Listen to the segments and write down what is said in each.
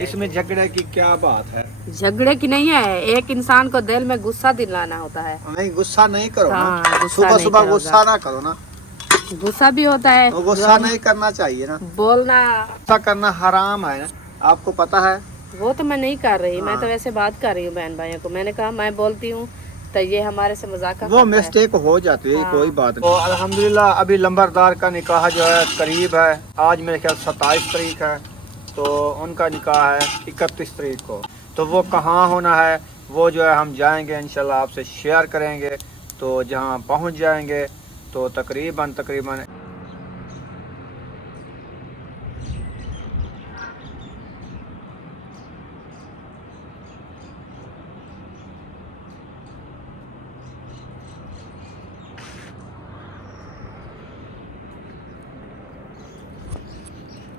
इसमें झगड़े की क्या बात है? झगड़े की नहीं है, एक इंसान को दिल में गुस्सा दिलाना होता है। नहीं, गुस्सा नहीं करो हाँ, ना, गुस्सा सुबह नहीं सुबह करोगा। गुस्सा ना करो ना, गुस्सा भी होता है, तो गुस्सा नहीं करना चाहिए ना। बोलना गुस्सा करना हराम है, आपको पता है। वो तो मैं नहीं कर रही, मैं हाँ। तो वैसे बात कर रही हूँ बहन भाइयों को। मैंने कहा मैं बोलती हूँ तो ये हमारे से मजाक वो मिस्टेक हो जाती है, हाँ। कोई बात नहीं। तो अल्हम्दुलिल्लाह अभी लंबरदार का निकाह जो है करीब है, आज मेरे ख्याल 27 तारीख है, तो उनका निकाह है 31 तारीख को। तो वो कहाँ होना है वो जो है हम जाएंगे इंशाल्लाह, आपसे शेयर करेंगे। तो जहाँ पहुँच जाएंगे तो तकरीबन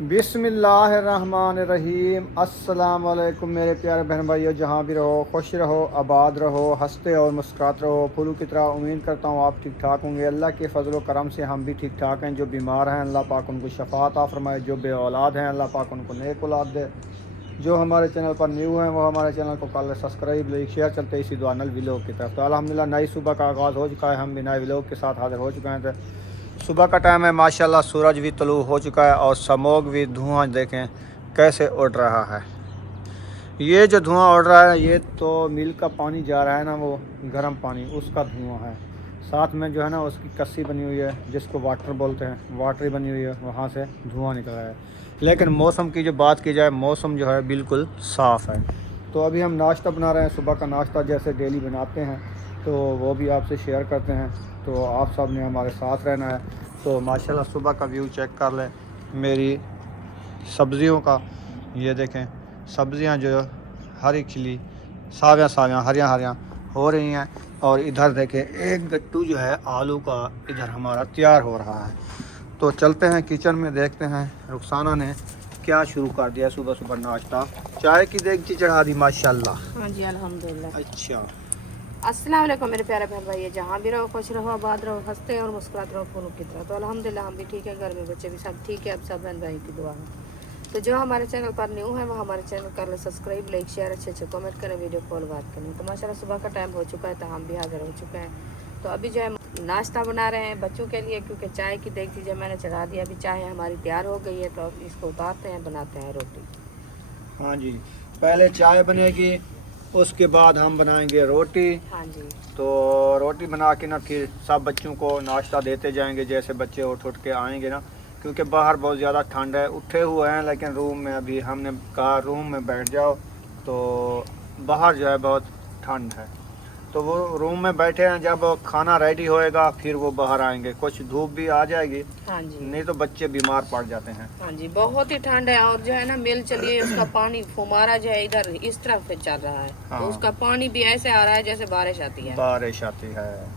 बिस्मिल्लाहिर्रहमानिर्रहीम। अस्सलाम वालेकुम मेरे प्यारे बहन भाइयों, जहाँ भी रहो खुश रहो, आबाद रहो, हंसते और मुस्कुराते रहो, फूलों की तरह। उम्मीद करता हूँ आप ठीक ठाक होंगे। अल्लाह के फजल व करम से हम भी ठीक ठाक हैं। जो बीमार हैं अल्लाह पाक उनको शफा अता फरमाए, जो बे औलाद हैं अल्लाह पाक उनको नेक औलाद दे। जो हमारे चैनल पर न्यू हैं वो हमारे चैनल को कर ले सब्सक्राइब, लाइक शेयर। चलते इसी दुआ नल व्लॉग की तरफ। तो अल्हम्दुलिल्लाह नई सुबह का आगाज़ हो चुका है, हम भी नए व्लॉग के साथ हाजिर हो चुके हैं। तो सुबह का टाइम है, माशाल्लाह सूरज भी तलू हो चुका है और स्मोक भी, धुआं देखें कैसे उड़ रहा है। ये जो धुआं उड़ रहा है ये तो मिल का पानी जा रहा है ना, वो गर्म पानी, उसका धुआं है। साथ में जो है ना उसकी कस्सी बनी हुई है जिसको वाटर बोलते हैं, वाटरी बनी हुई है, वहाँ से धुआं निकल रहा है। लेकिन मौसम की जो बात की जाए, मौसम जो है बिल्कुल साफ़ है। तो अभी हम नाश्ता बना रहे हैं, सुबह का नाश्ता जैसे डेली बनाते हैं, तो वो भी आपसे शेयर करते हैं। तो आप सब ने हमारे साथ रहना है। तो माशाल्लाह सुबह का व्यू चेक कर लें मेरी सब्ज़ियों का। ये देखें सब्ज़ियां जो हरी खिली, सावियाँ सावियाँ हरियाँ हरियाँ हो रही हैं। और इधर देखें एक गट्टू जो है आलू का इधर हमारा तैयार हो रहा है। तो चलते हैं किचन में, देखते हैं रुखसाना ने क्या शुरू कर दिया सुबह सुबह नाश्ता। चाय की देगची चढ़ा दी माशाल्लाह। हाँ जी अल्हम्दुलिल्लाह। अच्छा, अस्सलाम वालेकुम मेरे प्यारे बहन भाई, जहाँ भी रहो खुश रहो, आबाद रहो, हंसते और मुस्कुराते रहो फूलों की तरह। तो अल्हम्दुलिल्लाह हम भी ठीक है, घर में बच्चे भी सब ठीक है, अब सब बहन भाई की दुआ है। तो जो हमारे चैनल पर न्यू है वो हमारे चैनल कर ले सब्सक्राइब, लाइक शेयर, अच्छे अच्छे कमेंट करें, वीडियो कॉल बात करें। तो माशाल्लाह सुबह का टाइम हो चुका है, तो हम भी हाजिर हो चुके हैं। तो अभी जो है नाश्ता बना रहे हैं बच्चों के लिए, क्योंकि चाय की देख दीजिए मैंने चढ़ा दिया। अभी चाय हमारी तैयार हो गई है, तो अब इसको उतारते हैं, बनाते हैं रोटी। हाँ जी, पहले चाय बनेगी, उसके बाद हम बनाएंगे रोटी। हाँ जी, तो रोटी बना के ना फिर सब बच्चों को नाश्ता देते जाएंगे, जैसे बच्चे उठ के आएंगे ना, क्योंकि बाहर बहुत ज़्यादा ठंड है। उठे हुए हैं लेकिन रूम में, अभी हमने कहा रूम में बैठ जाओ, तो बाहर जो है बहुत ठंड है। तो वो रूम में बैठे हैं, जब खाना रेडी होएगा फिर वो बाहर आएंगे। कुछ धूप भी आ जाएगी, हाँ जी, नहीं तो बच्चे बीमार पड़ जाते हैं। हाँ जी, बहुत ही ठंड है। और जो है ना मिल चलिए उसका पानी फुमारा जो है इधर इस तरफ से चल रहा है, हाँ। तो उसका पानी भी ऐसे आ रहा है जैसे बारिश आती है। बारिश आती है।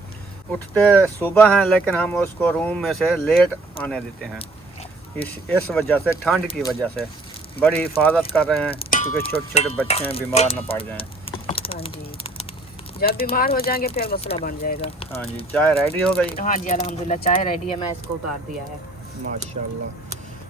उठते सुबह हैं लेकिन हम उसको रूम में से लेट आने देते हैं, इस वजह से, ठंड की वजह से बड़ी हिफाजत कर रहे हैं, क्योंकि छोटे छोटे बच्चे हैं, बीमार ना पड़ जाएं। हाँ जी, जब बीमार हो जाएंगे फिर मसला बन जाएगा। हाँ जी, चाय रेडी हो गई। हाँ जी अल्हम्दुलिल्लाह चाय रेडी है, मैं इसको उतार दिया है। माशाल्लाह।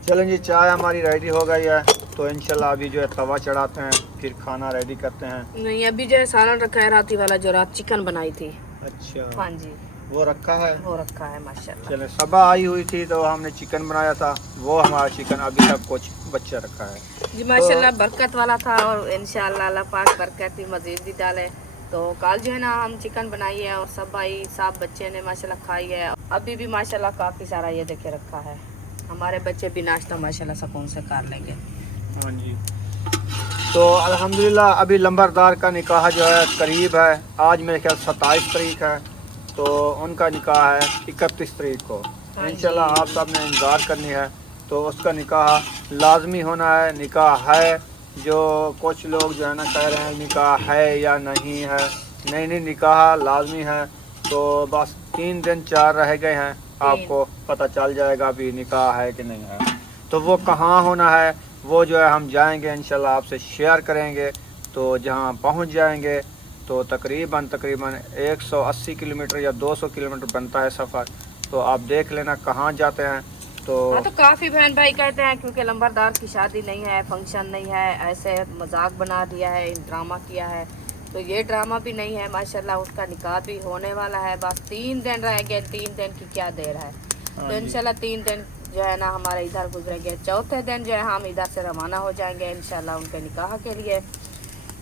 चलें जी, चाय हमारी रेडी हो गई है, तो इंशाल्लाह अभी जो है तवा चढ़ाते हैं, फिर खाना रेडी करते हैं। नहीं अभी जो है सालन रखा है, राती वाला जो रात चिकन बनाई थी। अच्छा, हाँ जी, वो रखा है, वो रखा है माशाल्लाह। चले। सुबह आई हुई थी तो हमने चिकन बनाया था, वो हमारा चिकन अभी तक कुछ बच्चा रखा है जी माशाल्लाह, बरकत वाला था और इंशाल्लाह अल्लाह पाक बरकत भी मजीद भी डाले। तो कल जो है ना हम चिकन बनाई है और सब भाई सब बच्चे ने माशाल्लाह खाई है। अभी भी माशाल्लाह काफ़ी सारा ये देखे रखा है, हमारे बच्चे भी नाश्ता माशाल्लाह सुकून से कर लेंगे। हाँ जी। तो अल्हम्दुलिल्लाह अभी लंबरदार का निकाह जो है करीब है, आज मेरे ख्याल 27 तारीख है, तो उनका निकाह है 31 तारीख को। हाँ इंशाल्लाह जी। आप सब ने इंतज़ार करनी है, तो उसका निकाह लाजमी होना है। निकाह है, जो कुछ लोग जो है ना कह रहे हैं निकाह है या नहीं है, नहीं निकाह लाजमी है। तो बस 3 दिन 4 रह गए हैं, आपको पता चल जाएगा अभी निकाह है कि नहीं है। तो वो कहाँ होना है वो जो है हम जाएंगे इंशाल्लाह, आपसे शेयर करेंगे। तो जहाँ पहुँच जाएंगे तो तकरीबन 180 किलोमीटर या 200 किलोमीटर बनता है सफ़र। तो आप देख लेना कहाँ जाते हैं, हाँ तो काफी बहन भाई कहते हैं क्योंकि लंबरदार की शादी नहीं है, फंक्शन नहीं है, ऐसे मजाक बना दिया है, ड्रामा किया है। तो ये ड्रामा भी नहीं है, माशाल्लाह उसका निकाह भी होने वाला है। बस 3 दिन रह गए, 3 दिन की क्या देर है। तो इंशाल्लाह 3 दिन जो है ना हमारे इधर गुजरेंगे। चौथे दिन जो है हम इधर से रवाना हो जाएंगे इंशाल्लाह उनके निकाह के लिए।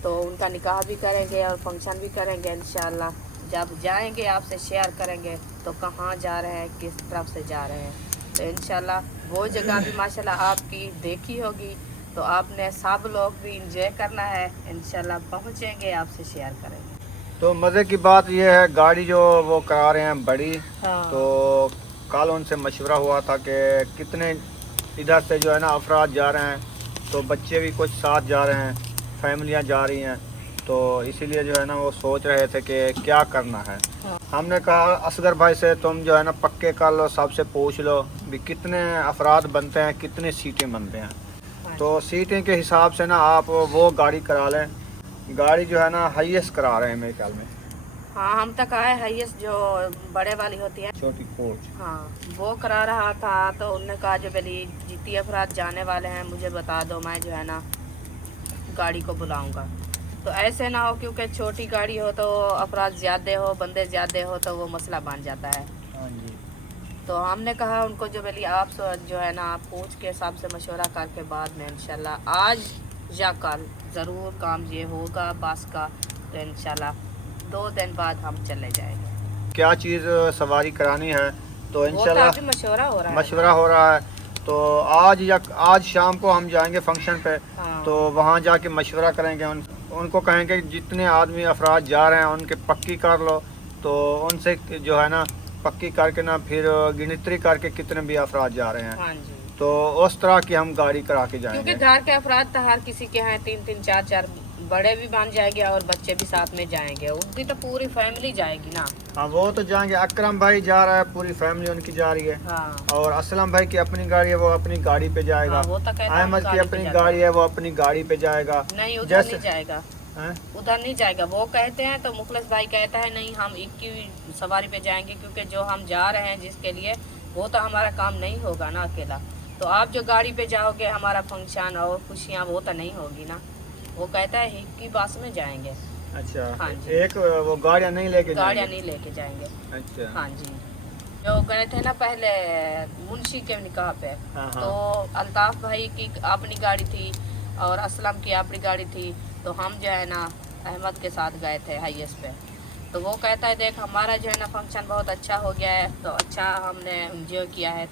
तो उनका निकाह भी करेंगे और फंक्शन भी करेंगे इंशाल्लाह। जब जाएंगे आपसे शेयर करेंगे तो कहाँ जा रहे हैं, किस तरफ से जा रहे हैं। तो इंशाल्लाह वो जगह भी माशाल्लाह आपकी देखी होगी, तो आपने सब लोग भी इंजॉय करना है। इंशाल्लाह पहुँचेंगे, आपसे शेयर करेंगे। तो मज़े की बात यह है, गाड़ी जो वो करा रहे हैं बड़ी, हाँ। तो कल उनसे मशवरा हुआ था कि कितने इधर से जो है ना अफराद जा रहे हैं, तो बच्चे भी कुछ साथ जा रहे हैं, फैमिलियां जा रही हैं, तो इसीलिए जो है ना वो सोच रहे थे कि क्या करना है। हाँ। हमने कहा असगर भाई से तुम जो है ना पक्के कर लो, सबसे पूछ लो भी कितने अफराद बनते हैं, कितनी सीटें बनते हैं। हाँ। तो सीटें के हिसाब से ना आप वो गाड़ी करा लें। गाड़ी जो है ना हाईएस्ट करा रहे हैं मेरे ख्याल में। हाँ हम तक आए हाईएस्ट जो बड़े वाली होती है, छोटी कोच। हाँ वो करा रहा था। तो उन्होंने कहा जो पहले जितने अफराद जाने वाले हैं मुझे बता दो, मैं जो है ना गाड़ी को बुलाऊंगा। तो ऐसे ना हो क्योंकि छोटी गाड़ी हो तो अफराद ज़्यादा हो, बंदे ज़्यादा हो तो वो मसला बन जाता है। हाँ जी। तो हमने कहा उनको जो पहले आप जो है ना पूछ के सबसे मशवरा करके बाद में इंशाल्लाह आज या कल ज़रूर काम ये होगा बस का। तो इंशाल्लाह 2 दिन बाद हम चले जाएंगे। क्या चीज़ सवारी करानी है तो वो तो इंशाल्लाह अभी मशवरा हो रहा है। मशवरा हो रहा है। तो आज शाम को हम जाएंगे फंक्शन पे, हाँ। तो वहाँ जाके मशवरा करेंगे। उनको कहेंगे जितने आदमी अफराद जा रहे हैं उनके पक्की कर लो, तो उनसे जो है ना पक्की करके ना फिर गिनती करके कितने भी अफराद जा रहे हैं, हाँ जी। तो उस तरह की हम गाड़ी करा के क्योंकि जाएंगे। घर के अफराद तो हर किसी के हैं 3-3 4-4, बड़े भी बन जाएंगे और बच्चे भी साथ में जाएंगे। उनकी तो पूरी फैमिली जाएगी ना। हाँ वो तो जाएंगे। अकरम भाई जा रहा है, पूरी फैमिली उनकी जा रही है। हाँ। और असलम भाई की अपनी गाड़ी है, वो अपनी गाड़ी पे जाएगा। हाँ, वो तो कहता है अहमद की गाड़ी पे अपनी जाता गाड़ी है, वो अपनी गाड़ी पे जाएगा। नहीं उधर जैसे नहीं जाएगा, हैं? उधर नहीं जाएगा। वो कहते हैं तो मुखलिस भाई कहता है नहीं हम एक की सवारी पे जाएंगे, क्योंकि जो हम जा रहे हैं जिसके लिए वो तो हमारा काम नहीं होगा ना अकेला। तो आप जो गाड़ी पे जाओगे हमारा फंक्शन और खुशियाँ वो तो नहीं होगी ना। वो कहता है एक की बस में जाएंगे। अच्छा। हाँ जी। एक वो गाड़ियाँ नहीं लेके गाड़ियाँ जाएंगे। नहीं लेके जाएंगे। अच्छा। हाँ जी। जो गए थे ना पहले मुंशी के निकाह पे, हाँ, हाँ। तो अल्ताफ भाई की अपनी गाड़ी थी और असलम की अपनी गाड़ी थी। तो हम जो है ना अहमद के साथ गए थे हाईएस्ट पे। तो वो कहता है देख हमारा जो है ना फंक्शन बहुत अच्छा हो गया है, तो अच्छा हमने एंजॉय किया है।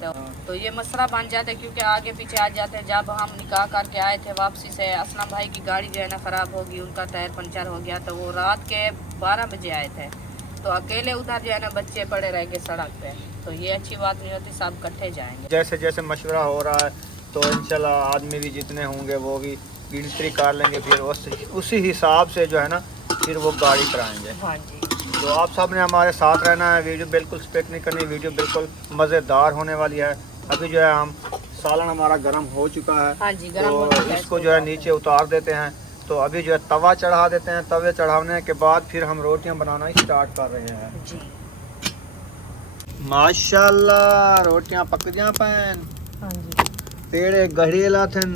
तो ये मसला बन जाता है क्योंकि आगे पीछे आ जाते हैं। जब हम निकाह करके आए थे वापसी से, असलम भाई की गाड़ी जो है ना ख़राब होगी, उनका टायर पंचर हो गया। तो वो रात के 12 बजे आए थे, तो अकेले उधर जो है ना बच्चे पड़े रह गए सड़क पे। तो ये अच्छी बात नहीं होती, सब इकट्ठे जाएंगे। जैसे जैसे मशवरा हो रहा है तो इंशाल्लाह आदमी भी जितने होंगे वो भी गिनती कर लेंगे, फिर उसी हिसाब से जो है ना फिर वो गाड़ी कराएंगे। हाँ जी। तो आप सब ने हमारे साथ रहना है। वीडियो बिल्कुल स्किप नहीं करनी, वीडियो बिल्कुल मज़ेदार होने वाली है। अभी जो है हम सालन हमारा गर्म हो चुका है। हाँ जी, गर्म हो तो चुका है। इसको जो है नीचे उतार देते हैं। तो अभी जो है तवा चढ़ा देते हैं। तवे चढ़ाने के बाद फिर हम रोटियां बनाना स्टार्ट कर रहे हैं जी। माशाल्लाह रोटियां पक जा पैन। हाँ जी। पेड़े घड़ीला थन,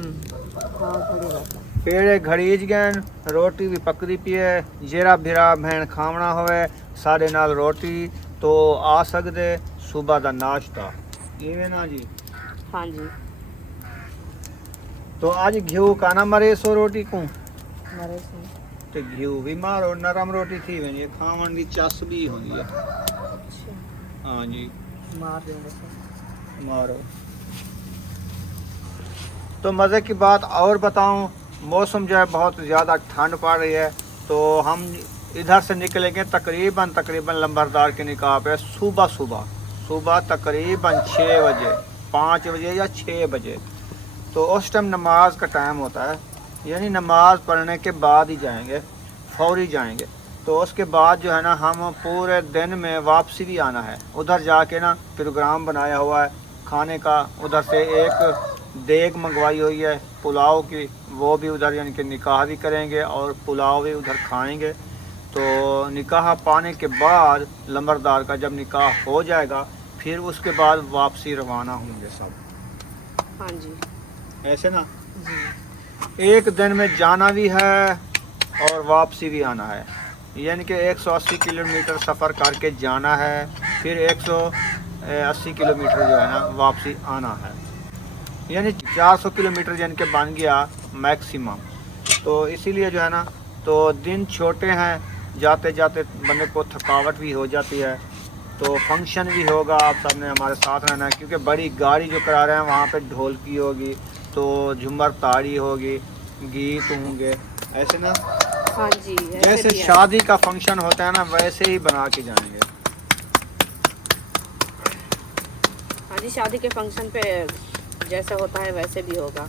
हाँ खड़ी बात है। पेड़े घड़ीज गए, रोटी भी पकदी पी है। जेरा भिरा भैन खावना होवे साढ़े नाल रोटी तो आ सकदे सुबह दा नाश्ता इवें ना जी। हाँ जी। तो आज घिऊ काना मरे सो रोटी को मरे से ते घिऊ भी मारो नरम रोटी थी वेंदी खावन दी चस भी होंदी है। अच्छा हाँ जी मार देंगे से। मारो। तो मज़े की बात और बताऊं, मौसम जो है बहुत ज़्यादा ठंड पड़ रही है। तो हम इधर से निकलेंगे तकरीबन लंबरदार के निकाह पे सुबह तकरीबन 6 बजे, 5 बजे या 6 बजे। तो उस टाइम नमाज का टाइम होता है, यानी नमाज पढ़ने के बाद ही जाएंगे, फौरी जाएंगे। तो उसके बाद जो है ना हम पूरे दिन में वापसी भी आना है। उधर जाके ना प्रोग्राम बनाया हुआ है खाने का। उधर से एक देग मंगवाई हुई है पुलाव की, वो भी उधर यानी कि निकाह भी करेंगे और पुलाव भी उधर खाएंगे। तो निकाह पाने के बाद लंबरदार का जब निकाह हो जाएगा फिर उसके बाद वापसी रवाना होंगे सब। हाँ जी ऐसे ना जी। एक दिन में जाना भी है और वापसी भी आना है, यानी कि 180 किलोमीटर सफ़र करके जाना है, फिर 180 किलोमीटर जो है ना वापसी आना है, यानी 400 किलोमीटर यानी कि बन गया मैक्सिमम। तो इसीलिए जो है ना, तो दिन छोटे हैं, जाते जाते बंदे को थकावट भी हो जाती है। तो फंक्शन भी होगा, आप सबने हमारे साथ रहना है, क्योंकि बड़ी गाड़ी जो करा रहे हैं वहाँ पे ढोलकी होगी, तो झुमर ताड़ी होगी, गीत होंगे, ऐसे ना हाँ जी जैसे भी है। शादी का फंक्शन होता है ना वैसे ही बना के जाएंगे। हाँ जी, शादी के फंक्शन पे जैसे होता है वैसे भी होगा।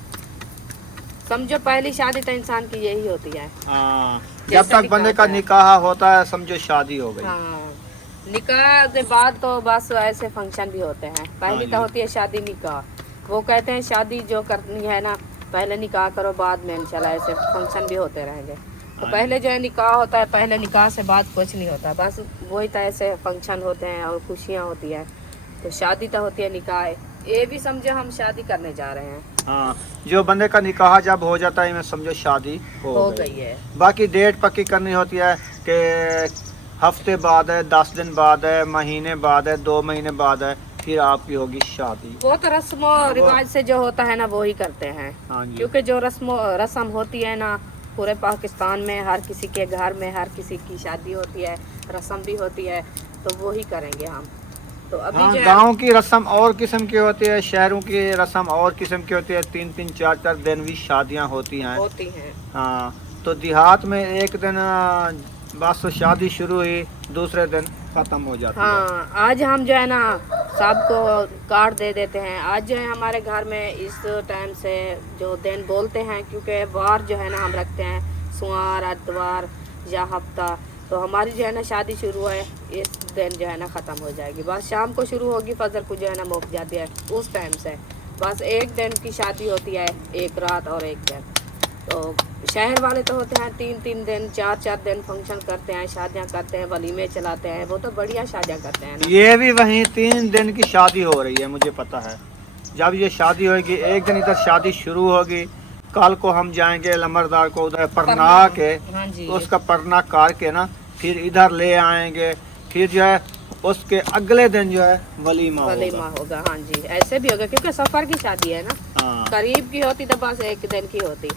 समझो पहली शादी तो इंसान की यही होती है। हाँ, जब जैसे तक निकाह बंदे का होता है। निकाह होता है समझो शादी हो गई। हाँ, निकाह के बाद तो बस ऐसे फंक्शन भी होते हैं। पहली जी। तो होती है शादी निकाह। वो कहते हैं शादी जो करनी है ना पहले निकाह करो बाद में इंशाल्लाह ऐसे फंक्शन भी होते रहेंगे। तो हाँ पहले जी। जो है निकाह होता है, पहले निकाह से बाद कुछ नहीं होता, बस वही तो ऐसे फंक्शन होते हैं और खुशियाँ होती है। तो शादी तो होती है निकाह, ये भी समझो हम शादी करने जा रहे हैं। हाँ, जो बंदे का निकाह जब हो जाता है मैं समझो शादी हो गई है। बाकी डेट पक्की करनी होती है कि हफ्ते बाद है, 10 दिन बाद है, महीने बाद है, 2 महीने बाद है, फिर आपकी होगी शादी। वो तो रस्म रिवाज से जो होता है ना वो ही करते हैं। हाँ जी। क्योंकि जो रस्म होती है ना पूरे पाकिस्तान में हर किसी के घर में हर किसी की शादी होती है, रस्म भी होती है, तो वो ही करेंगे हम। तो अभी हाँ, जो है गाँव की रस्म और किस्म की होती है, शहरों की रस्म और किस्म की होती है, 3-3 4-4 दिन भी शादियाँ होती हैं। होती हैं। हाँ, तो देहात में एक दिन बस शादी शुरू हुई, दूसरे दिन ख़त्म हो जाती है। हाँ, आज हम जो है ना सबको कार्ड दे देते हैं। आज जो है हमारे घर में इस टाइम से जो दिन बोलते हैं, क्योंकि वार जो है ना हम रखते हैं सोमवार, आतवार या हफ्ता। तो हमारी जो है ना शादी शुरू है इस दिन जो है ना ख़त्म हो जाएगी। बस शाम को शुरू होगी, फजर को जो है ना मुक जाती है उस टाइम से। बस एक दिन की शादी होती है, एक रात और एक दिन। तो शहर वाले तो होते हैं 3-3 दिन 4-4 दिन फंक्शन करते हैं, शादियां करते हैं, वलीमे चलाते हैं, वो तो बढ़िया शादियां करते हैं ना। ये भी वहीं 3 दिन की शादी हो रही है, मुझे पता है। जब ये शादी होगी, एक दिन इधर शादी शुरू होगी, कल को हम जाएंगे लंबरदार को उधर परना के, हाँ जी, उसका परना कार के ना फिर इधर ले आएंगे, फिर जो है उसके अगले दिन जो है वलीमा होगा। हाँ जी, ऐसे भी होगा क्योंकि सफ़र की शादी है ना। हाँ। करीब की होती तो बस एक दिन की होती,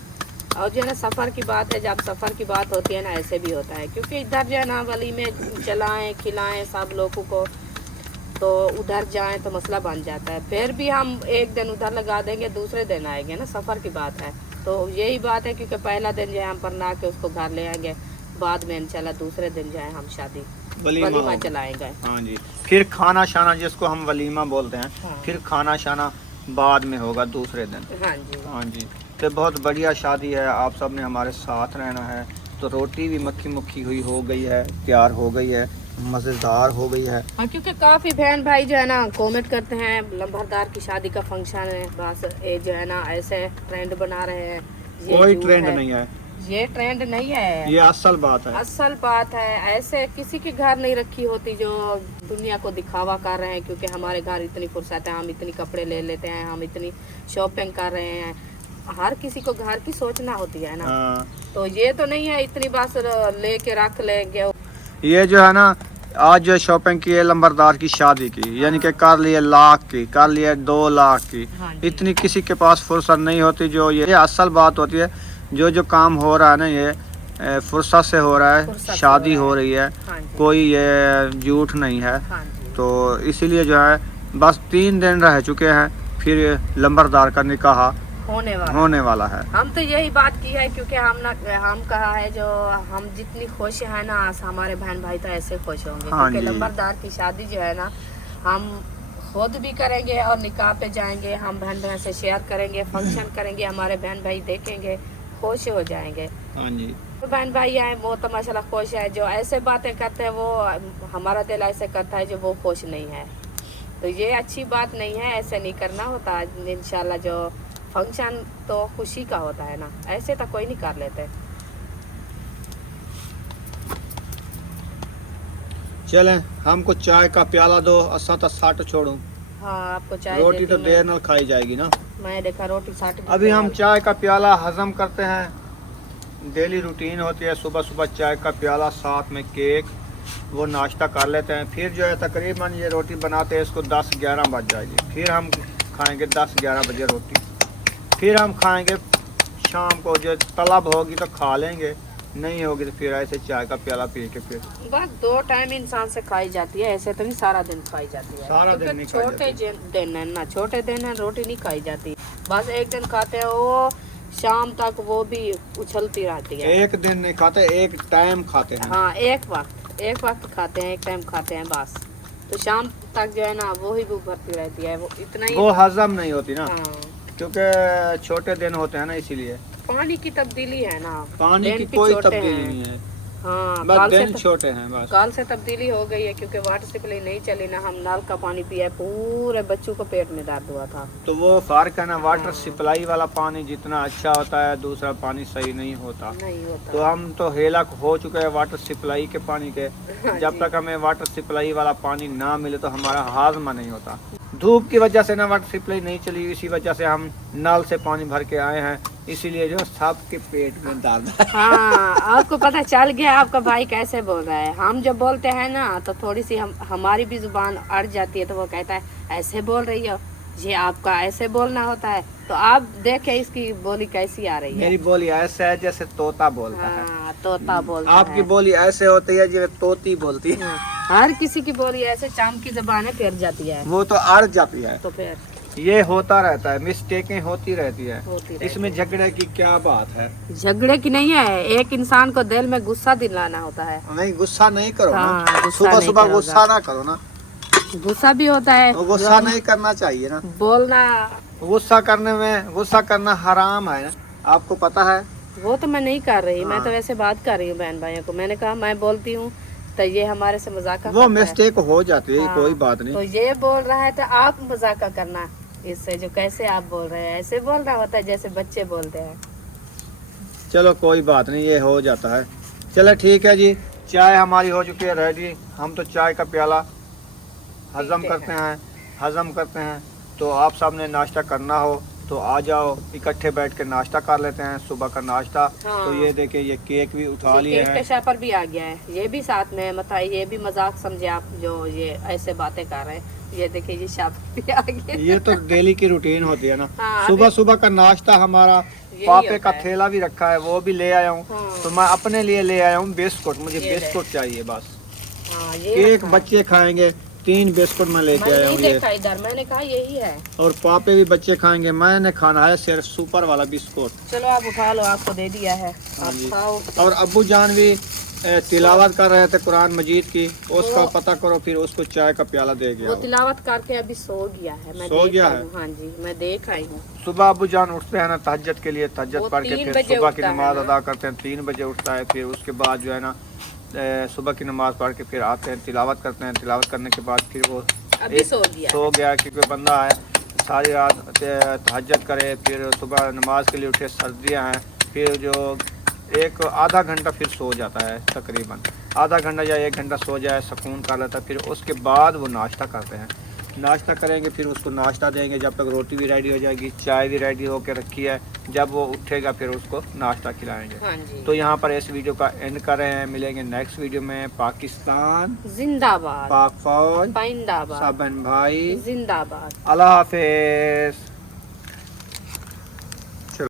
और जो है ना सफ़र की बात है, जब सफ़र की बात होती है ना ऐसे भी होता है। क्योंकि इधर जो है ना वलीमे चलाएं खिलाएं सब लोगों को, तो उधर जाएं तो मसला बन जाता है। फिर भी हम एक दिन उधर लगा देंगे, दूसरे दिन आएंगे ना, सफ़र की बात है। तो यही बात है, क्योंकि पहला दिन जो है हम परना के उसको घर ले आएंगे, बाद में इंशाल्लाह दूसरे दिन जो है हम शादी वलीमा चलाएंगे। हाँ जी, फिर खाना शाना जिसको हम वलीमा बोलते हैं, हाँ। फिर खाना शाना बाद में होगा दूसरे दिन। हाँ जी। हाँ जी, तो बहुत बढ़िया शादी है, आप सब ने हमारे साथ रहना है। तो रोटी भी मक्खी मुक्खी हुई हो गई है, तैयार हो गई है, मज़ेदार हो गई है। हाँ, क्योंकि काफ़ी बहन भाई जो है ना कमेंट करते हैं लंबरदार की शादी का फंक्शन है, बस ये जो है ना ऐसे ट्रेंड बना रहे हैं। ये कोई झूठ ट्रेंड है। नहीं है, ये ट्रेंड नहीं है, ये असल बात है। असल बात है। ऐसे किसी के घर नहीं रखी होती जो दुनिया को दिखावा कर रहे हैं, क्योंकि हमारे घर इतनी फुर्सत है, हम इतनी कपड़े ले लेते हैं, हम इतनी शॉपिंग कर रहे हैं। हर किसी को घर की सोचना होती है ना। हाँ। तो ये तो नहीं है इतनी बस लेके रख लेंगे। ये जो है ना आज जो शॉपिंग की है लंबरदार की शादी की, यानी कि कर लिए लाख की, कर लिए 2 लाख की, हाँ जी। इतनी किसी के पास फुर्सत नहीं होती। जो ये असल बात होती है, जो काम हो रहा है ना ये फुर्सत से हो रहा है, फुर्सत से शादी हो हो रहा रही है, हाँ जी। कोई ये झूठ नहीं है। हाँ जी। तो इसीलिए जो है बस 3 दिन रह चुके हैं, फिर लंबरदार का निकाह होने वाला है। हम तो यही बात की है, क्योंकि हम कहा है जो हम जितनी खुश है ना हमारे बहन भाई तो ऐसे खुश होंगे। हाँ क्योंकि जी। लंबरदार की शादी जो है ना हम खुद भी करेंगे और निकाह पे जाएंगे, हम बहन बहन से शेयर करेंगे, फंक्शन करेंगे, हमारे बहन भाई देखेंगे, खुश हो जाएंगे। हाँ जी। तो बहन भाई आए वो तो माशाल्लाह खुश है। जो ऐसे बातें करते हैं वो हमारा दिल ऐसे करता है जो वो खुश नहीं है, तो ये अच्छी बात नहीं है, ऐसे नहीं करना होता। इंशाल्लाह जो फंक्शन तो खुशी का होता है ना, ऐसे तो कोई नहीं कर लेते। चलें हमको चाय का प्याला दो, असा तो 60 छोड़ू, हाँ, आपको चाय रोटी देती तो मैं। देर नाल खाई जाएगी ना। मैं देखा रोटी 60 अभी हम चाय का प्याला हजम करते हैं, डेली रूटीन होती है, सुबह सुबह चाय का प्याला साथ में केक, वो नाश्ता कर लेते हैं। फिर जो है तकरीबन ये रोटी बनाते हैं इसको 10-11 बज जाएगी, फिर हम खाएंगे 10-11 बजे रोटी। फिर हम खाएंगे शाम को, जो तलब होगी तो खा लेंगे, नहीं होगी तो फिर ऐसे चाय का प्याला पी के फिर बस 2 टाइम इंसान से खाई जाती है, ऐसे तो नहीं सारा दिन खाई जाती है। सारा दिन नहीं खाई छोटे दिन है ना, छोटे दिन है रोटी नहीं खाई जाती, बस एक दिन खाते हैं, वो शाम तक वो भी उछलती रहती है। एक दिन नहीं खाते, एक टाइम खाते हैं। हाँ, एक वक्त खाते हैं, एक टाइम खाते हैं बस। तो शाम तक जो है ना वो ही भूख भरती रहती है, वो इतना ही। वो हजम नहीं होती ना, हाँ, क्योंकि छोटे दिन होते हैं ना, इसीलिए। पानी की तब्दीली है ना, पानी की दिन भी कोई छोटे तब्दीली हैं। नहीं है, हाँ, बस दिन छोटे हैं बस। काल से तब्दीली हो गई है, क्योंकि वाटर सप्लाई नहीं चली ना, हम नल का पानी पिया, पूरे बच्चों को पेट में दर्द हुआ था। तो वो फर्क है ना, वाटर सप्लाई वाला पानी जितना अच्छा होता है, दूसरा पानी सही नहीं होता। नहीं होता। तो हम तो हेलक हो चुके हैं वाटर सप्लाई के पानी के। जब तक हमें वाटर सप्लाई वाला पानी ना मिले तो हमारा हाजमा नहीं होता। धूप की वजह से ना वाटर सप्लाई नहीं चली, इसी वजह से हम नल से पानी भर के आए हैं, इसीलिए जो सबके पेट में दर्द है। हाँ, आपको पता चल गया आपका भाई कैसे बोल रहा है। हम जब बोलते हैं ना तो थोड़ी सी हमारी भी जुबान अड़ जाती है, तो वो कहता है ऐसे बोल रही हो, ये आपका ऐसे बोलना होता है। तो आप देखें इसकी बोली कैसी आ रही है। मेरी बोली ऐसे है जैसे तोता बोलता है। हाँ, तोता बोलता आपकी है। बोली ऐसे होती है जैसे तोती बोलती है। हर किसी की बोली ऐसे चाम की जबान फिर जाती है, वो तो अड़ जाती है। तो फिर ये होता रहता है, मिस्टेकें होती रहती है, होती रहती इसमें झगड़े की क्या बात है। झगड़े की नहीं है, एक इंसान को दिल में गुस्सा दिलाना होता है। नहीं, गुस्सा नहीं करो हाँ, ना, गुस्सा सुबह नहीं सुबह करोगे। गुस्सा ना करो ना, गुस्सा भी होता है, तो गुस्सा नहीं करना चाहिए ना। बोलना गुस्सा करना हराम है ना, आपको पता है। वो तो मैं नहीं कर रही। मैं हाँ। तो वैसे बात कर रही हूँ बहन भाइयों को। मैंने कहा मैं बोलती हूँ तो ये हमारे से मजाक वो मिस्टेक हो जाती है, हाँ, कोई बात नहीं। तो ये बोल रहा है तो आप मजाक करना इससे, जो कैसे आप बोल रहे हैं ऐसे बोल रहा होता है जैसे बच्चे बोलते हैं। चलो कोई बात नहीं, ये हो जाता है। चलो ठीक है जी, चाय हमारी हो चुकी है रेडी। हम तो चाय का प्याला हजम करते हैं। तो आप सब ने नाश्ता करना हो तो आ जाओ, इकट्ठे बैठ के नाश्ता कर लेते हैं, सुबह का नाश्ता। हाँ। तो ये देखिए, ये केक भी उठा लिए केक हैं। के शापर भी आ गया है, ये भी साथ में मतलब ये भी मजाक समझे आप, जो ये ऐसे बातें कर रहे हैं। ये देखिए ये शापर भी आ गया। ये तो डेली की रूटीन होती है ना। हाँ, सुबह सुबह का नाश्ता हमारा, यही पापे होता का है। थैला भी रखा है, वो भी ले आया हूँ। हाँ। तो मैं अपने लिए ले आया हूँ बिस्कुट, मुझे ये बिस्कुट चाहिए बस। हाँ, ये केक रखा है। बच्चे खाएंगे, 3 बिस्कुट मैं लेके मैंने आया नहीं हूँ ये। देखा इधर, मैंने कहा यही है। और पापे भी बच्चे खाएंगे, मैंने खाना है सिर्फ सुपर वाला बिस्कुट। चलो आप उठा लो, आपको दे दिया है, हाँ आप जी। खाओ। और अब्बू जान भी तिलावत कर रहे थे कुरान मजीद की, उसका वो- पता करो, फिर उसको चाय का प्याला दे वो गया। तिलावत करके अभी सो गया है, मैं सो देख गया आई है? हूँ। हाँ जी, मैं देख आई हूँ। सुबह अब्बू जान उठते हैं ना तहज्जुद के लिए, तहज्जुद वो पढ़ के 3 फिर बजे सुबह की उठता है नमाज ना। अदा करते हैं। 3 बजे उठता है, फिर उसके बाद जो है ना सुबह की नमाज पढ़ के फिर आते हैं, तिलावत करते हैं। तिलावत करने के बाद फिर वो अभी सो गया। सो गया, क्योंकि बंदा है सारी रात तहज्जुद करे, फिर सुबह नमाज के लिए उठे, सर्दियाँ हैं, फिर जो एक आधा घंटा फिर सो जाता है, तकरीबन आधा घंटा या 1 घंटा सो जाए, सुकून कर लेता है। फिर उसके बाद वो नाश्ता करते हैं, नाश्ता करेंगे, फिर उसको नाश्ता देंगे। जब तक रोटी भी रेडी हो जाएगी, चाय भी रेडी होकर रखी है, जब वो उठेगा फिर उसको नाश्ता खिलाएंगे। हाँ जी। तो यहाँ पर इस वीडियो का एंड कर रहे हैं, मिलेंगे नेक्स्ट वीडियो में। पाकिस्तान जिंदाबाद, पाक फौज पाइंदाबाद, सब बहन भाई, जिंदाबाद। अल्लाह हाफिज।